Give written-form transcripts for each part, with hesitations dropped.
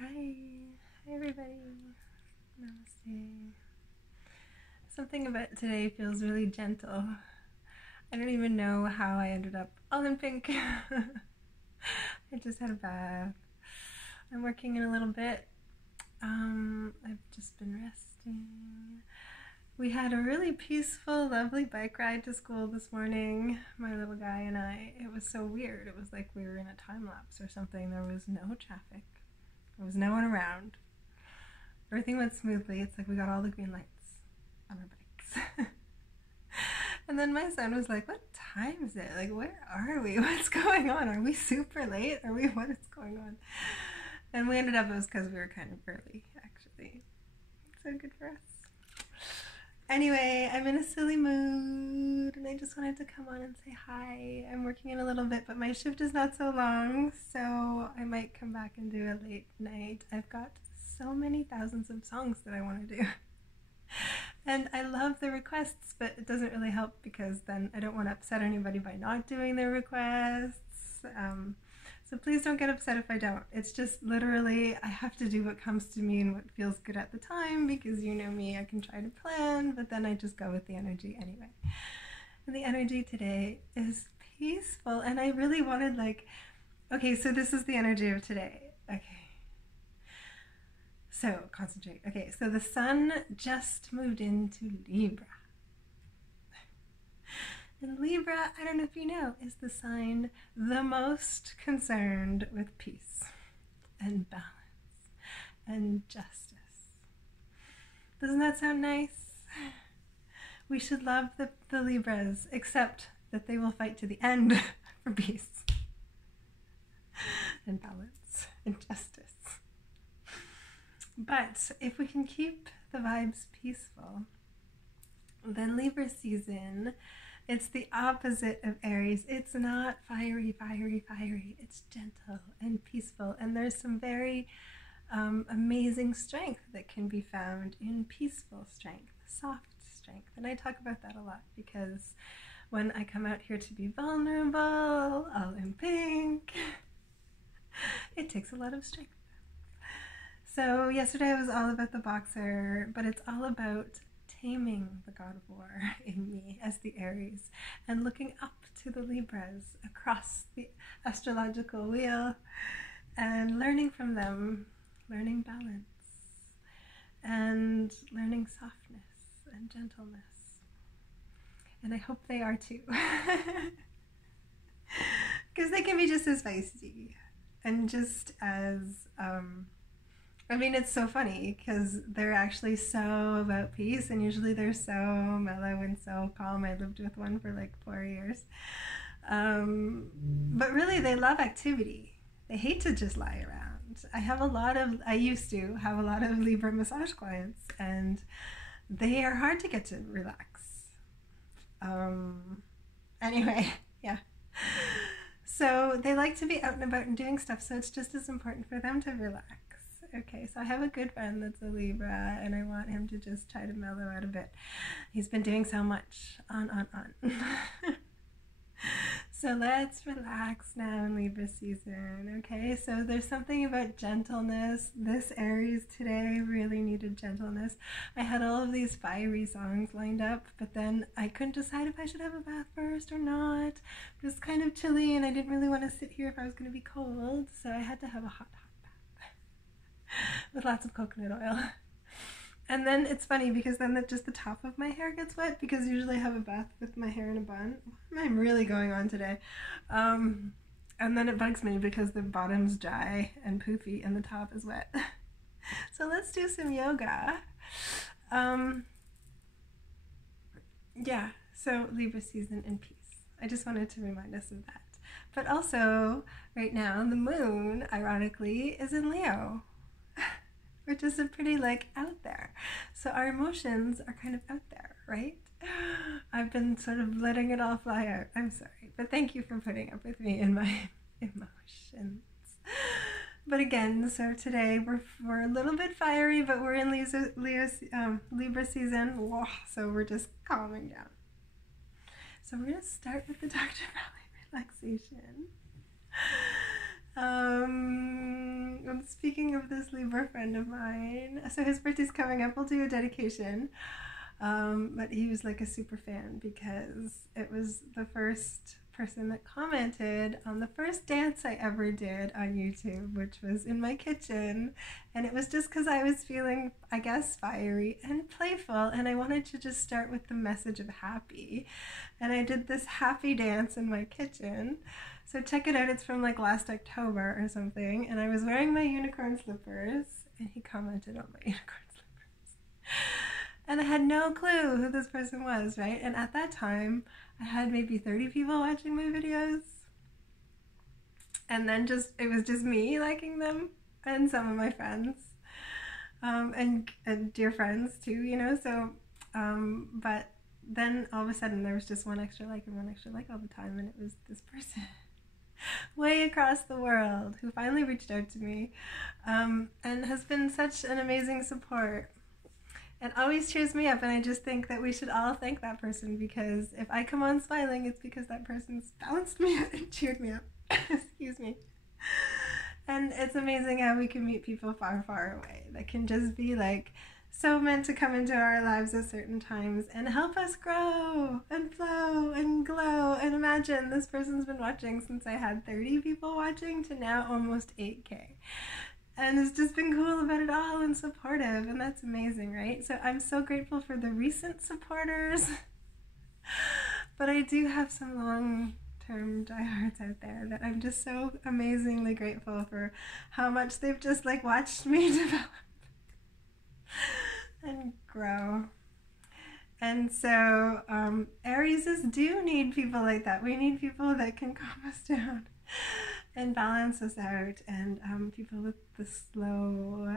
Hi. Hi, everybody. Namaste. Something about today feels really gentle. I don't even know how I ended up all in pink. I just had a bath. I'm working in a little bit. I've just been resting. We had a really peaceful, lovely bike ride to school this morning, my little guy and I. It was so weird. It was like we were in a time lapse or something. There was no traffic. There was no one around. Everything went smoothly. It's like we got all the green lights on our bikes. And then my son was like, what time is it? Like, where are we? What's going on? Are we super late? What is going on? And we ended up, it was because we were kind of early, actually. So good for us. Anyway, I'm in a silly mood, and I just wanted to come on and say hi. I'm working in a little bit, but my shift is not so long, so I might come back and do a late night. I've got so many thousands of songs that I want to do. And I love the requests, but it doesn't really help because then I don't want to upset anybody by not doing their requests. So please don't get upset if I don't. It's just literally I have to do what comes to me and what feels good at the time because you know me, I can try to plan, but then I just go with the energy anyway. And the energy today is peaceful, and I really wanted okay, so this is the energy of today. Okay. So concentrate. Okay, so the sun just moved into Libra. And Libra, I don't know if you know, is the sign the most concerned with peace and balance and justice. Doesn't that sound nice? We should love the Libras, except that they will fight to the end for peace and balance and justice. But if we can keep the vibes peaceful, then Libra season, it's the opposite of Aries. It's not fiery, fiery, fiery. It's gentle and peaceful. And there's some very amazing strength that can be found in peaceful strength, soft strength. And I talk about that a lot because when I come out here to be vulnerable, all in pink, it takes a lot of strength. So yesterday was all about the boxer, but it's all about taming the god of war in me as the Aries and looking up to the Libras across the astrological wheel and learning from them, learning balance and learning softness and gentleness. And I hope they are too. Because they can be just as feisty and just as it's so funny because they're actually so about peace, and usually they're so mellow and so calm. I lived with one for like 4 years. But really, they love activity. They hate to just lie around. I used to have a lot of Libra massage clients, and they are hard to get to relax. Anyway, yeah. So they like to be out and about and doing stuff, so it's just as important for them to relax. Okay, so I have a good friend that's a Libra, and I want him to just try to mellow out a bit. He's been doing so much. On. So let's relax now in Libra season, okay? So there's something about gentleness. This Aries today really needed gentleness. I had all of these fiery songs lined up, but then I couldn't decide if I should have a bath first or not. It was kind of chilly, and I didn't really want to sit here if I was going to be cold, so I had to have a hot bath with lots of coconut oil. And then it's funny because then just the top of my hair gets wet because usually I have a bath with my hair in a bun. I'm really going on today. And then it bugs me because the bottom's dry and poofy and the top is wet. So let's do some yoga. Yeah, so Libra season and peace. I just wanted to remind us of that. But also, right now, the moon, ironically, is in Leo, which is a pretty out there. So our emotions are kind of out there, right? I've been sort of letting it all fly out. I'm sorry, but thank you for putting up with me in my emotions. But again, so today we're a little bit fiery, but we're in Libra season. Whoa, so we're just calming down. So we're gonna start with the Dr. Valley relaxation. I'm speaking of this Libra friend of mine, so his birthday's coming up. We'll do a dedication. But he was like a super fan because it was the first person that commented on the first dance I ever did on YouTube, which was in my kitchen. And it was just because I was feeling, I guess, fiery and playful, and I wanted to just start with the message of happy. And I did this happy dance in my kitchen. So check it out, it's from like last October or something, and I was wearing my unicorn slippers, and he commented on my unicorn slippers. And I had no clue who this person was, right? And at that time, I had maybe 30 people watching my videos. And then it was just me liking them and some of my friends. And dear friends too, you know, so, but then all of a sudden there was just one extra like and one extra like all the time, and it was this person way across the world who finally reached out to me, and has been such an amazing support. And always cheers me up, and I just think that we should all thank that person, because if I come on smiling, it's because that person's balanced me out and cheered me up. Excuse me. And it's amazing how we can meet people far, far away that can just be like so meant to come into our lives at certain times and help us grow and flow and glow. And imagine, this person's been watching since I had 30 people watching to now almost 8K. And it's just been cool about it all and supportive, and that's amazing, right? So I'm so grateful for the recent supporters, but I do have some long-term diehards out there that I'm just so amazingly grateful for how much they've just like watched me develop and grow. And so Arieses do need people like that. We need people that can calm us down and balance us out, and people with the slow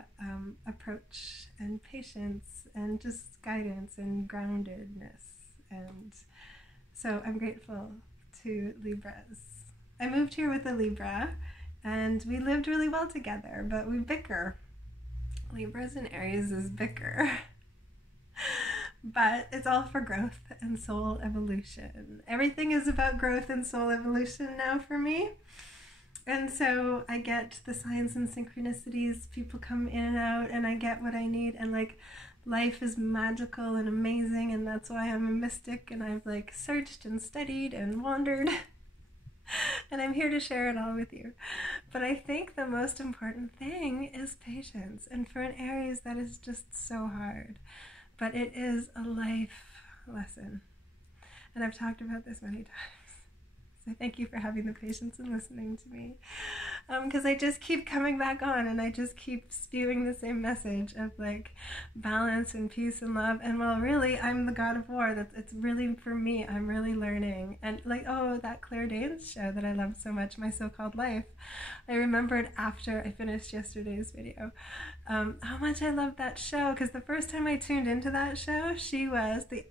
approach and patience and just guidance and groundedness. And so I'm grateful to Libras. I moved here with a Libra, and we lived really well together, but we bicker. Libras and Arieses bicker. But it's all for growth and soul evolution. Everything is about growth and soul evolution now for me. And so I get the signs and synchronicities, people come in and out, and I get what I need, and like life is magical and amazing, and that's why I'm a mystic, and I've like searched and studied and wandered, and I'm here to share it all with you. But I think the most important thing is patience, and for an Aries that is just so hard, but it is a life lesson, and I've talked about this many times. So thank you for having the patience and listening to me, because I just keep coming back on, and I just keep spewing the same message of like balance and peace and love. And well, really, I'm the god of war. It's really, for me, I'm really learning. And like, oh, that Claire Danes show that I loved so much, My So-Called Life, I remembered after I finished yesterday's video how much I loved that show, because the first time I tuned into that show, she was, the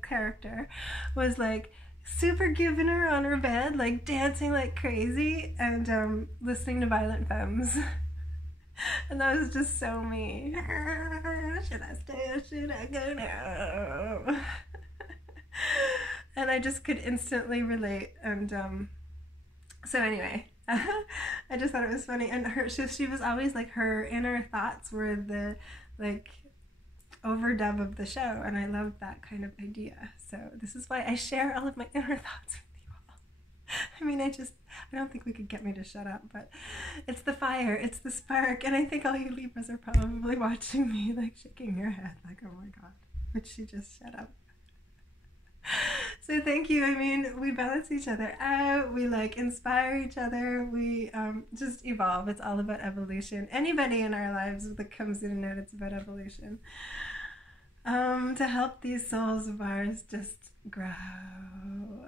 character was like super giving her on her bed, like dancing like crazy, and listening to Violent Femmes. And that was just so me. Should I stay or should I go now? And I just could instantly relate. And so anyway, I just thought it was funny. And she was always like, her inner thoughts were the like overdub of the show, and I love that kind of idea. So this is why I share all of my inner thoughts with you all. I mean, I don't think we could get me to shut up, but it's the fire, it's the spark, and I think all you Libras are probably watching me like shaking your head like, oh my god, would she just shut up? So thank you. I mean, we balance each other out, we like inspire each other, we just evolve. It's all about evolution. Anybody in our lives that comes in and out, it's about evolution. To help these souls of ours just grow.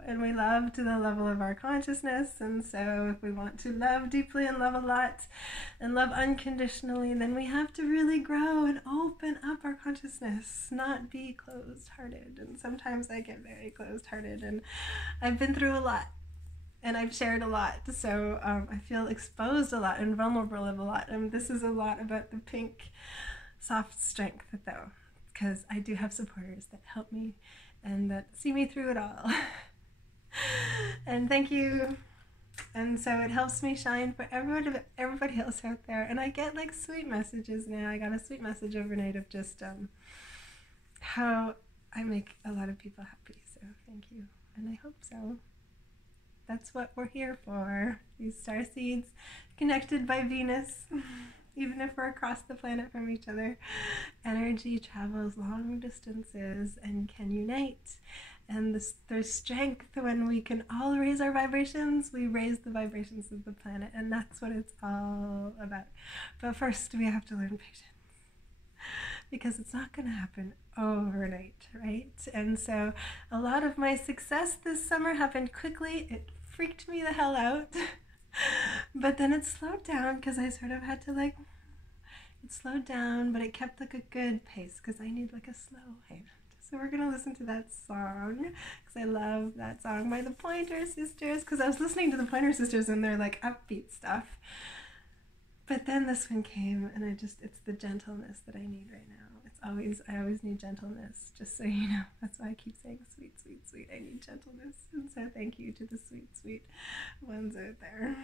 And we love to the level of our consciousness, and so if we want to love deeply and love a lot and love unconditionally, then we have to really grow and open up our consciousness, not be closed-hearted. And sometimes I get very closed-hearted, and I've been through a lot, and I've shared a lot, so I feel exposed a lot and vulnerable a lot. And this is a lot about the pink soft strength, though, because I do have supporters that help me and that see me through it all. And thank you And so it helps me shine for everybody else out there. And I get like sweet messages now. I got a sweet message overnight of just how I make a lot of people happy. So thank you. And I hope so. That's what we're here for. These star seeds connected by Venus. Even if we're across the planet from each other, energy travels long distances and can unite. And there's strength when we can all raise our vibrations. We raise the vibrations of the planet, and that's what it's all about. But first, we have to learn patience, because it's not going to happen overnight, right? And so a lot of my success this summer happened quickly. It freaked me the hell out. But then it slowed down because I sort of had to it slowed down, but it kept like a good pace because I need like a slow hand. So we're going to listen to that song because I love that song by the Pointer Sisters, because I was listening to the Pointer Sisters and they're like upbeat stuff. But then this one came and it's the gentleness that I need right now. I always need gentleness, just so you know. That's why I keep saying sweet, sweet, sweet. I need gentleness. And so thank you to the sweet, sweet ones out there.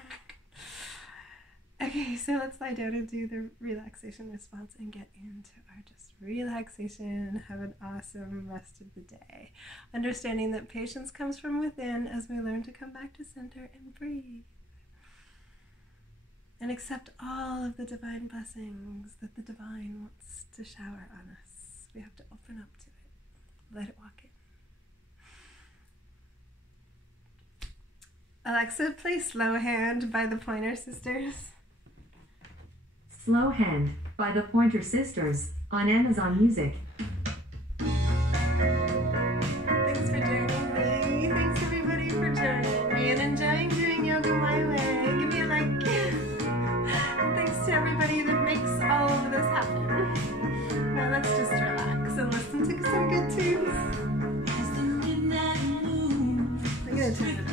Okay, so let's lie down and do the relaxation response and get into our just relaxation and have an awesome rest of the day. Understanding that patience comes from within as we learn to come back to center and breathe. And accept all of the divine blessings that the divine wants to shower on us. We have to open up to it. Let it walk in. Alexa, play Slow Hand by the Pointer Sisters. Slow Hand by the Pointer Sisters on Amazon Music. Thanks for joining me. Thanks everybody for joining me and enjoying doing yoga my way. Give me a like. Thanks to everybody that makes all of this happen. Now let's just relax and listen to some good tunes. I'm gonna turn it up.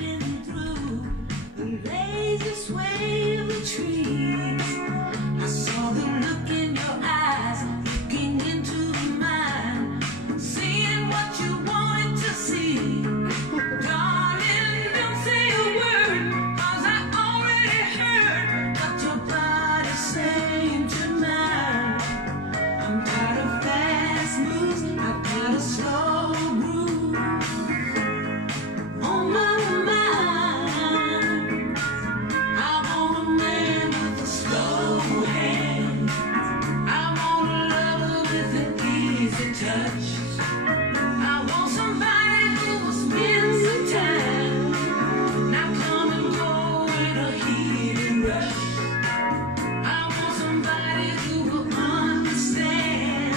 The lazy sway of the trees. I saw the look in your eyes, looking into mine, seeing what you wanted to see. Darling, don't say a word, 'cause I already heard what your body's saying to mine. I'm tired of fast moves, I've got a slow groove on my mind. I want a man with a slow hand. I want a lover with an easy touch. I want somebody who will spend some time, not come and go in a heated rush. I want somebody who will understand.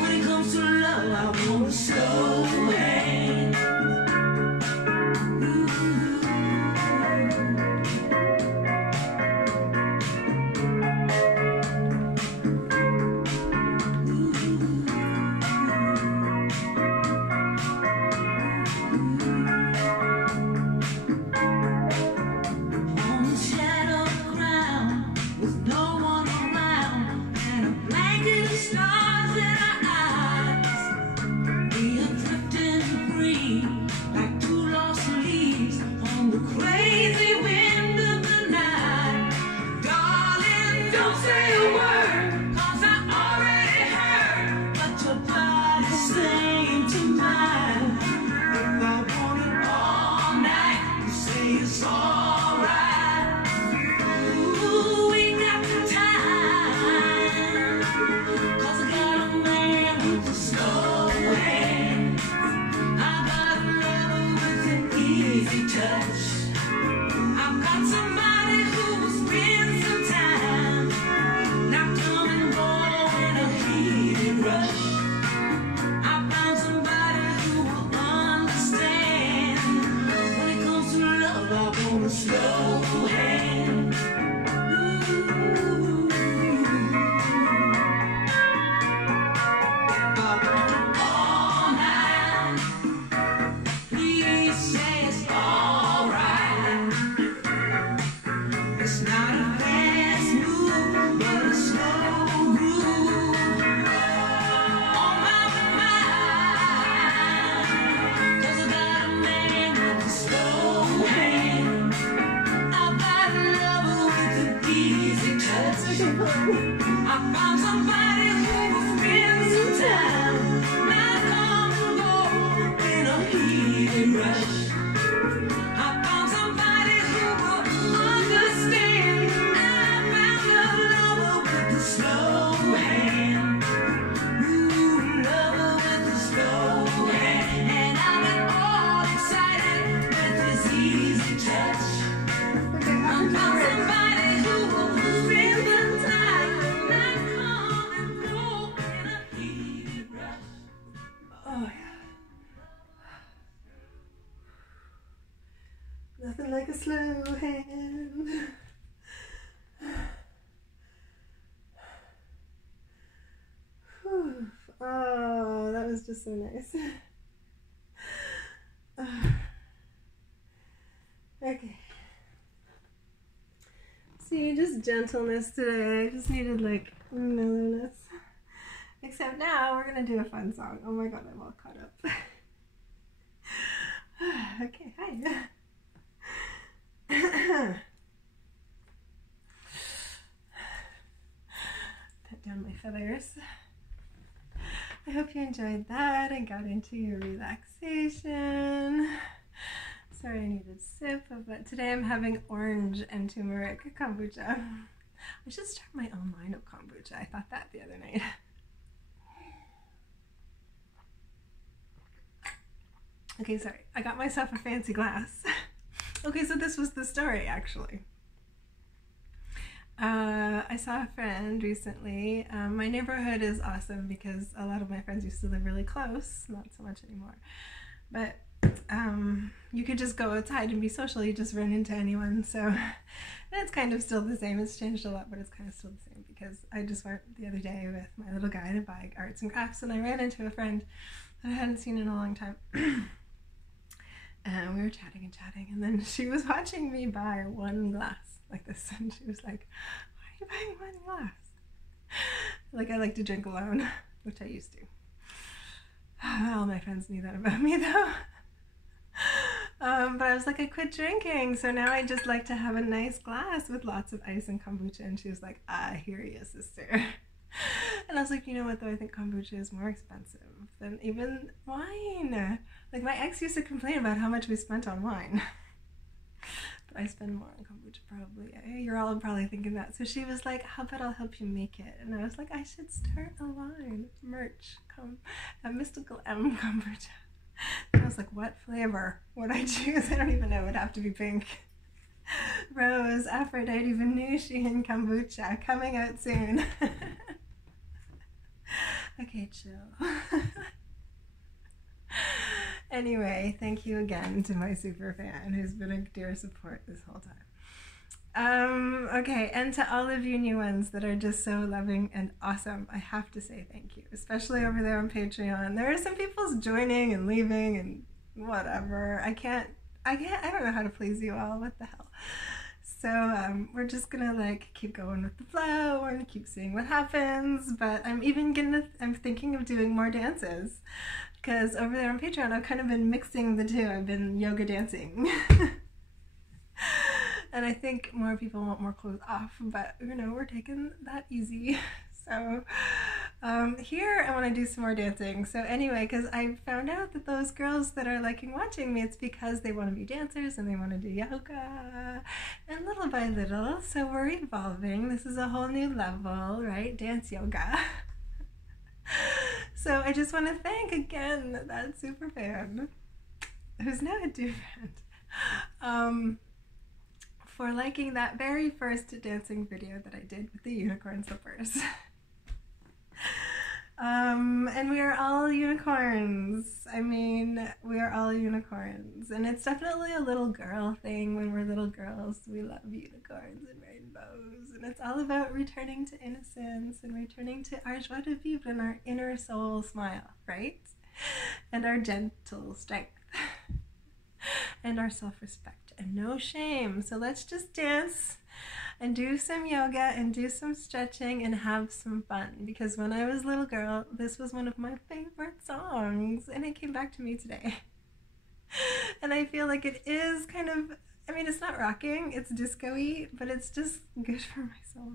When it comes to love, I want a slow hand. On the shadow ground, with no one around, and a blanket of stars in our eyes. We are drifting free, like two lost leaves on the crazy wind of the night. Darling, don't say a word, 'cause I already heard what your body's saying to mine. If I want it all night, you say it's alright. Ooh, we got the time, 'cause I got a man with a slow hand. I got a lover with an easy touch. I've got somebody who will spend some time, I found somebody who will spend some time, not come and go in a heated rush. I found somebody who will understand. I found a lover with a slow hand. Ooh, lover with a slow hand. And I've been all excited with his easy touch. I found somebody who will spend the time, not come and go in a heated rush. Oh, yeah. Nothing like a slow hand. Whew. Oh, that was just so nice. Okay. See, just gentleness today. I just needed like mellowness. Except now we're gonna do a fun song. Oh my god, I'm all caught up. Okay, hi. Put down my feathers. I hope you enjoyed that and got into your relaxation. Sorry I needed a sip, but today I'm having orange and turmeric kombucha. I should start my own line of kombucha. I thought that the other night. Okay, sorry. I got myself a fancy glass. Okay, so this was the story, actually. I saw a friend recently. My neighborhood is awesome because a lot of my friends used to live really close. Not so much anymore. But you could just go outside and be social. You just run into anyone. So and it's kind of still the same. It's changed a lot, but it's kind of still the same because I just went the other day with my little guy to buy arts and crafts, and I ran into a friend that I hadn't seen in a long time. And we were chatting and chatting, and then she was watching me buy one glass like this, and she was like, "Why are you buying one glass?" Like I like to drink alone, which I used to. All my friends knew that about me though. But I was like, I quit drinking, so now I just like to have a nice glass with lots of ice and kombucha. And she was like, I hear you, sister. And I was like, you know what though, I think kombucha is more expensive than even wine. Like my ex used to complain about how much we spent on wine. But I spend more on kombucha probably. You're all probably thinking that. So she was like, how about I'll help you make it? And I was like, I should start a line. Merch. Mystical M kombucha. And I was like, what flavor would I choose? I don't even know. It would have to be pink. Rose, Aphrodite, Venusian kombucha coming out soon. Okay, chill. Anyway, thank you again to my super fan who's been a dear support this whole time. Okay, and to all of you new ones that are just so loving and awesome, I have to say thank you, especially over there on Patreon. There are some people joining and leaving and whatever. I don't know how to please you all. What the hell? So we're just gonna like keep going with the flow and keep seeing what happens. But I'm thinking of doing more dances because over there on Patreon I've kind of been mixing the two. I've been yoga dancing. And I think more people want more clothes off, but you know, we're taking that easy. So here I want to do some more dancing. So anyway, because I found out that those girls that are liking watching me, it's because they want to be dancers and they want to do yoga. And little by little, so we're evolving. This is a whole new level, right? Dance yoga. So I just want to thank again that super fan, who's now a dear friend, for liking that very first dancing video that I did with the unicorn slippers. And we are all unicorns. I mean, we are all unicorns. And it's definitely a little girl thing. When we're little girls, we love unicorns and rainbows. And it's all about returning to innocence and returning to our joie de vivre and our inner soul smile, right? And our gentle strength. And our self-respect and no shame. So let's just dance and do some yoga and do some stretching and have some fun, because when I was a little girl, this was one of my favorite songs and it came back to me today. And I feel like it is kind of, I mean, it's not rocking, it's disco-y, but it's just good for my soul.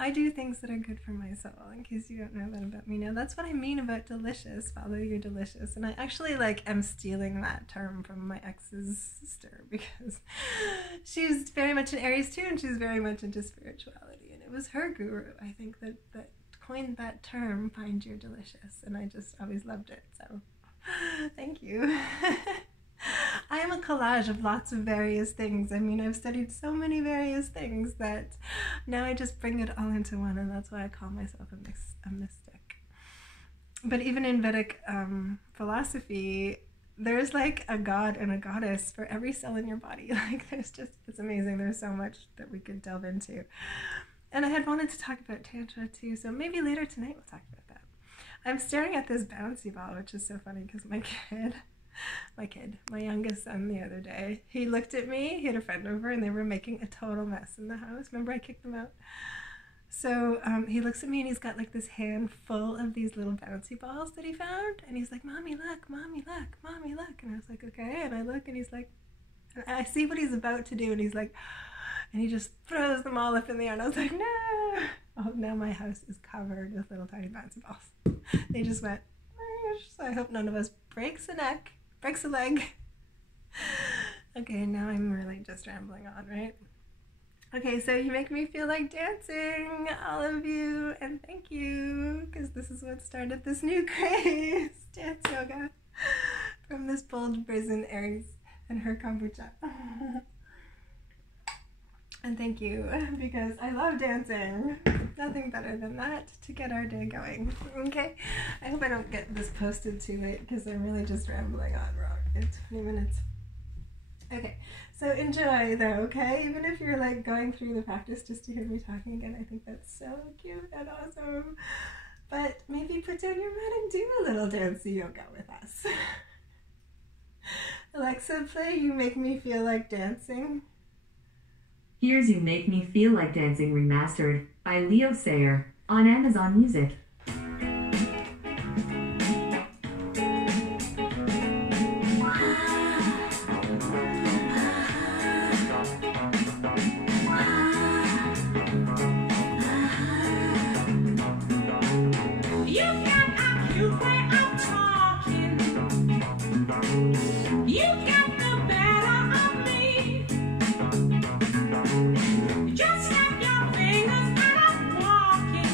I do things that are good for my soul, in case you don't know that about me now. That's what I mean about delicious. Follow your delicious. And I actually am stealing that term from my ex's sister, because she's very much an Aries too, and she's very much into spirituality. And it was her guru, I think, that coined that term, find your delicious. And I just always loved it. So thank you. I am a collage of lots of various things. I mean, I've studied so many various things that now I just bring it all into one, and that's why I call myself a mystic. But even in Vedic philosophy, there's a god and a goddess for every cell in your body. It's amazing. There's so much that we could delve into. And I had wanted to talk about Tantra too, so maybe later tonight we'll talk about that. I'm staring at this bouncy ball, which is so funny because my youngest son, the other day, he looked at me, he had a friend over, and they were making a total mess in the house. Remember I kicked them out? So he looks at me and he's got this hand full of these little bouncy balls that he found, and he's like, Mommy, look, Mommy, look, Mommy, look. And I was like, okay. And I look, and he's like, and I see what he's about to do, and he's like, and he just throws them all up in the air, and I was like, no. Oh, now my house is covered with little tiny bouncy balls. They just went, so I hope none of us breaks a leg. Okay, now I'm really just rambling on, right? Okay, so you make me feel like dancing, all of you, and thank you, because this is what started this new craze, dance yoga, from this bold brazen Aries and her kombucha. And thank you, because I love dancing. Nothing better than that to get our day going. Okay? I hope I don't get this posted too late, because I'm really just rambling on wrong in 20 minutes. Okay, so enjoy though, okay? Even if you're going through the practice just to hear me talking again, I think that's so cute and awesome. But maybe put down your mat and do a little dance yoga with us. Alexa, play You Make Me Feel Like Dancing. Here's You Make Me Feel Like Dancing Remastered by Leo Sayer on Amazon Music. Just snap your fingers and I'm walking.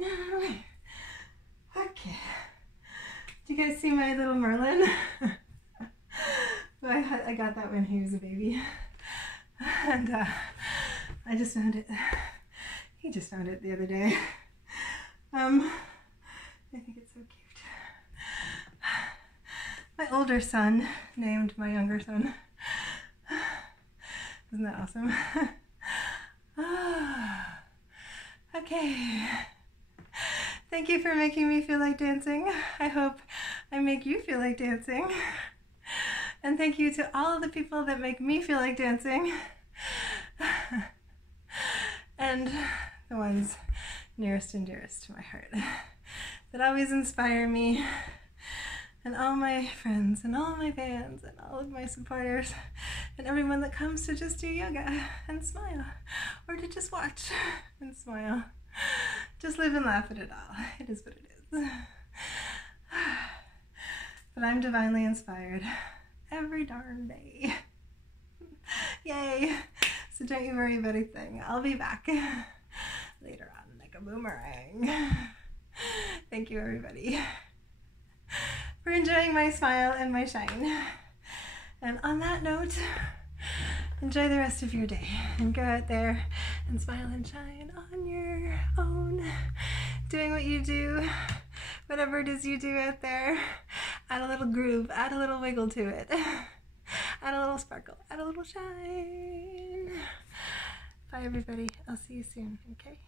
now. Okay. Do you guys see my little Merlin? I got that when he was a baby. And I just found it. He just found it the other day. I think it's so cute. My older son named my younger son. Isn't that awesome? Okay. Thank you for making me feel like dancing. I hope I make you feel like dancing. And thank you to all of the people that make me feel like dancing. And the ones nearest and dearest to my heart that always inspire me. And all my friends and all my fans and all of my supporters and everyone that comes to just do yoga and smile, or to just watch and smile. Just live and laugh at it all. It is what it is. But I'm divinely inspired every darn day. Yay! So don't you worry about a thing. I'll be back later on like a boomerang. Thank you, everybody, for enjoying my smile and my shine. And on that note, enjoy the rest of your day and go out there and smile and shine on your own, doing what you do, whatever it is you do out there. Add a little groove, add a little wiggle to it, add a little sparkle, add a little shine. Bye, everybody. I'll see you soon, okay?